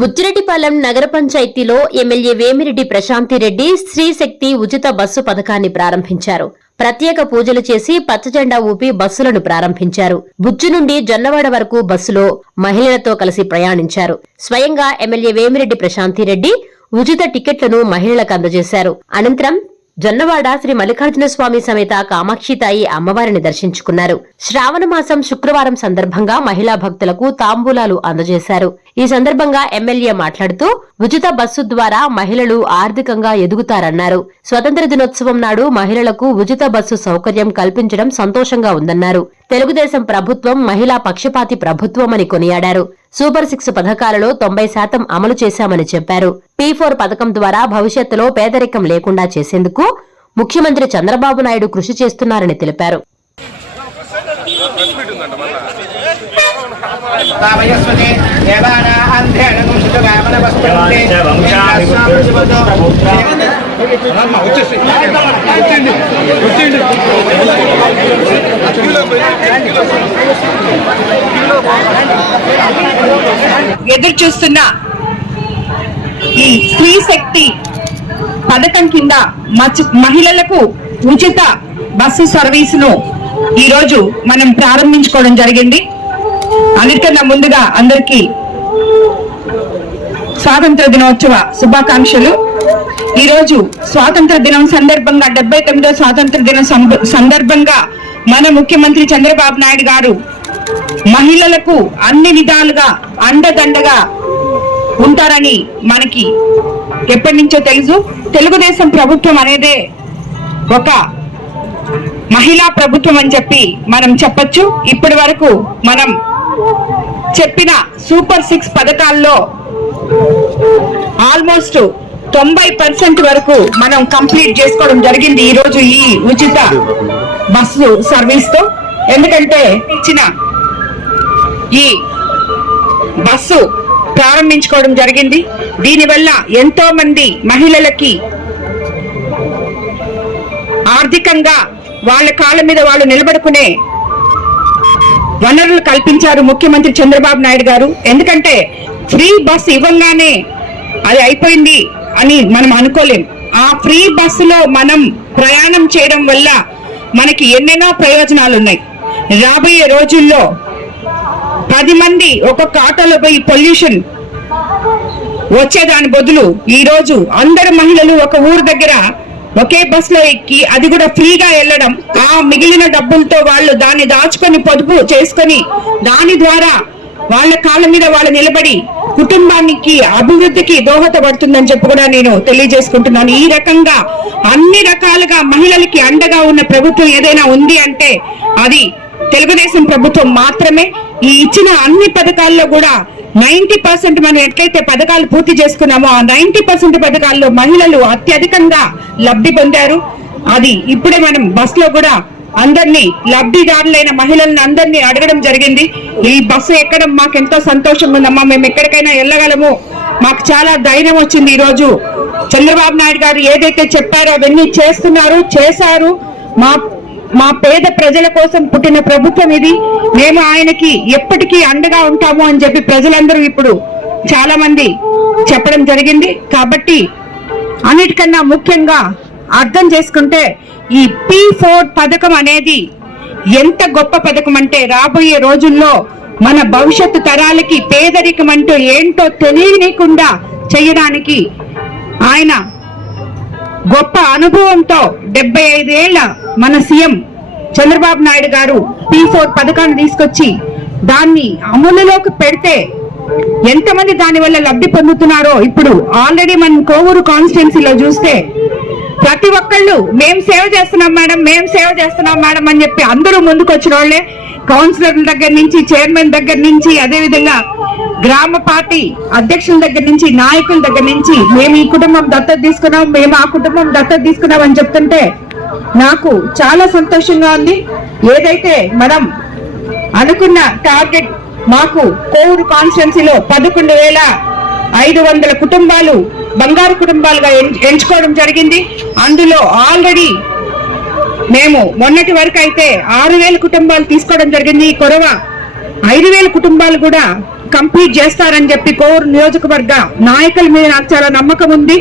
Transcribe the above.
బుచ్చిరెడ్డిపాలెం నగర పంచాయతీలో ఎమ్మెల్యే వేమిరెడ్డి ప్రశాంతిరెడ్డి స్త్రీశక్తి ఉచిత బస్సు పథకాన్ని ప్రారంభించారు. ప్రత్యేక పూజలు చేసి పచ్చజెండా ఊపి బస్సులను ప్రారంభించారు. బుజ్జు నుండి జొన్నవాడ వరకు బస్సులో మహిళలతో కలిసి ప్రయాణించారు. స్వయంగా ఎమ్మెల్యే వేమిరెడ్డి ప్రశాంతిరెడ్డి ఉచిత టికెట్లను మహిళలకు అందజేశారు. అనంతరం జొన్నవాడ శ్రీ మల్లికార్జున స్వామి సమేత కామాక్షితాయి అమ్మవారిని దర్శించుకున్నారు. శ్రావణ మాసం శుక్రవారం సందర్భంగా మహిళా భక్తులకు తాంబూలాలు అందజేశారు. ఈ సందర్భంగా ఎమ్మెల్యే మాట్లాడుతూ ఉచిత బస్సు ద్వారా మహిళలు ఆర్థికంగా ఎదుగుతారన్నారు. స్వతంత్ర దినోత్సవం నాడు మహిళలకు ఉచిత బస్సు సౌకర్యం కల్పించడం సంతోషంగా ఉందన్నారు. తెలుగుదేశం ప్రభుత్వం మహిళా పక్షపాతి ప్రభుత్వమని కొనియాడారు. సూపర్ 6 పథకాలలో 90% అమలు చేశామని చెప్పారు. P4 పథకం ద్వారా భవిష్యత్తులో పేదరికం లేకుండా చేసేందుకు ముఖ్యమంత్రి చంద్రబాబు నాయుడు కృషి చేస్తున్నారని తెలిపారు. ఎదురు చూస్తున్న ఈ స్త్రీ శక్తి పథకం కింద మహిళలకు ఉచిత బస్సు సర్వీసును ఈ రోజు మనం ప్రారంభించుకోవడం జరిగింది. అన్నిటికన్నా ముందుగా అందరికీ స్వాతంత్ర దినోత్సవ శుభాకాంక్షలు. ఈ రోజు స్వాతంత్ర దినం సందర్భంగా 79వ స్వాతంత్ర దినం సందర్భంగా మన ముఖ్యమంత్రి చంద్రబాబు నాయుడు గారు మహిళలకు అన్ని విధాలుగా అండదండగా ఉంటారని మనకి ఎప్పటి నుంచో తెలుసు. తెలుగుదేశం ప్రభుత్వం అనేదే ఒక మహిళా ప్రభుత్వం అని చెప్పి మనం చెప్పొచ్చు. ఇప్పటి వరకు మనం చెప్పిన సూపర్ 6 పథకాల్లో ఆల్మోస్ట్ 90% వరకు మనం కంప్లీట్ చేసుకోవడం జరిగింది ఈ రోజు ఈ ఉచిత బస్సు సర్వీస్ తో. ఎందుకంటే ఇచ్చిన ఈ బస్సు ప్రారంభించుకోవడం జరిగింది. దీనివల్ల ఎంతో మంది మహిళలకి ఆర్థికంగా వాళ్ళ కాళ్ళ మీద వాళ్ళు నిలబడుకునే వనరులు కల్పించారు ముఖ్యమంత్రి చంద్రబాబు నాయుడు గారు. ఎందుకంటే ఫ్రీ బస్ ఇవ్వగానే అది అయిపోయింది అని మనం అనుకోలేం. ఆ ఫ్రీ బస్సులో మనం ప్రయాణం చేయడం వల్ల మనకి ఎన్నెన్నో ప్రయోజనాలు ఉన్నాయి. రాబోయే రోజుల్లో 10 మంది ఒక్కొక్క ఆటోలో పోయి పొల్యూషన్ వచ్చేదాని బదులు ఈ రోజు అందరు మహిళలు ఒక ఊరు దగ్గర ఒకే బస్ లో ఎక్కి అది కూడా ఫ్రీగా వెళ్ళడం, ఆ మిగిలిన డబ్బులతో వాళ్ళు దాన్ని దాచుకొని పొదుపు చేసుకొని దాని ద్వారా వాళ్ళ కాళ్ళ మీద వాళ్ళు నిలబడి కుటుంబానికి అభివృద్ధికి దోహదపడుతుందని చెప్పి కూడా నేను తెలియజేసుకుంటున్నాను. ఈ రకంగా అన్ని రకాలుగా మహిళలకి అండగా ఉన్న ప్రభుత్వం ఏదైనా ఉంది అంటే అది తెలుగుదేశం ప్రభుత్వం మాత్రమే. ఈ ఇచ్చిన అన్ని పథకాల్లో కూడా 90% మనం ఎట్లయితే పథకాలు పూర్తి చేసుకున్నామో ఆ 90% పథకాల్లో మహిళలు అత్యధికంగా లబ్ధి పొందారు. అది ఇప్పుడే మనం బస్ లో కూడా అందరినీ లబ్ధిదారులైన మహిళలను అందరినీ అడగడం జరిగింది. ఈ బస్సు ఎక్కడం మాకు ఎంతో సంతోషంగా ఉందమ్మా, మేము ఎక్కడికైనా వెళ్ళగలము, మాకు చాలా ధైర్యం వచ్చింది. ఈ రోజు చంద్రబాబు నాయుడు గారు ఏదైతే చెప్పారో అవన్నీ చేశారు. మా పేద ప్రజల కోసం పుట్టిన ప్రభుత్వం ఇది, మేము ఆయనకి ఎప్పటికీ అండగా ఉంటాము అని చెప్పి ప్రజలందరూ ఇప్పుడు చాలా మంది చెప్పడం జరిగింది. కాబట్టి అన్నిటికన్నా ముఖ్యంగా అర్థం చేసుకుంటే ఈ P4 పథకం అనేది ఎంత గొప్ప పథకం అంటే రాబోయే రోజుల్లో మన భవిష్యత్తు తరాలకి పేదరికం అంటూ ఏంటో తెలియనీయకుండా చేయడానికి ఆయన గొప్ప అనుభవంతో 75 ఏళ్ల మన సీఎం చంద్రబాబు నాయుడు గారు P4 పథకాన్ని తీసుకొచ్చి దాన్ని అమలులోకి పెడితే ఎంతమంది దాని వల్ల లబ్ధి పొందుతున్నారో ఇప్పుడు ఆల్రెడీ మన కోవూరు కాన్స్టిట్యున్సీలో చూస్తే ప్రతి ఒక్కళ్ళు మేం సేవ చేస్తున్నాం మేడం అని చెప్పి అందరూ ముందుకు వచ్చిన వాళ్ళే. కౌన్సిలర్ల దగ్గర నుంచి, చైర్మన్ దగ్గర నుంచి, అదేవిధంగా గ్రామ పార్టీ అధ్యక్షుల దగ్గర నుంచి, నాయకుల దగ్గర నుంచి మేము ఈ కుటుంబం దత్తత తీసుకున్నాం, మేము ఆ కుటుంబం దత్తత తీసుకున్నాం అని చెప్తుంటే నాకు చాలా సంతోషంగా ఉంది. ఏదైతే మనం అనుకున్న టార్గెట్ మాకు కోవూరు కాన్స్టిట్యున్సీలో 11,500 కుటుంబాలు బంగారు కుటుంబాలుగా ఎంచుకోవడం జరిగింది. అందులో ఆల్రెడీ మేము మొన్నటి వరకు అయితే 6,000 కుటుంబాలు తీసుకోవడం జరిగింది. ఈ కొరవ 5,000 కుటుంబాలు కూడా కంప్లీట్ చేస్తారని చెప్పి కోర్ నియోజకవర్గ నాయకుల మీద నాకు చాలా నమ్మకం ఉంది.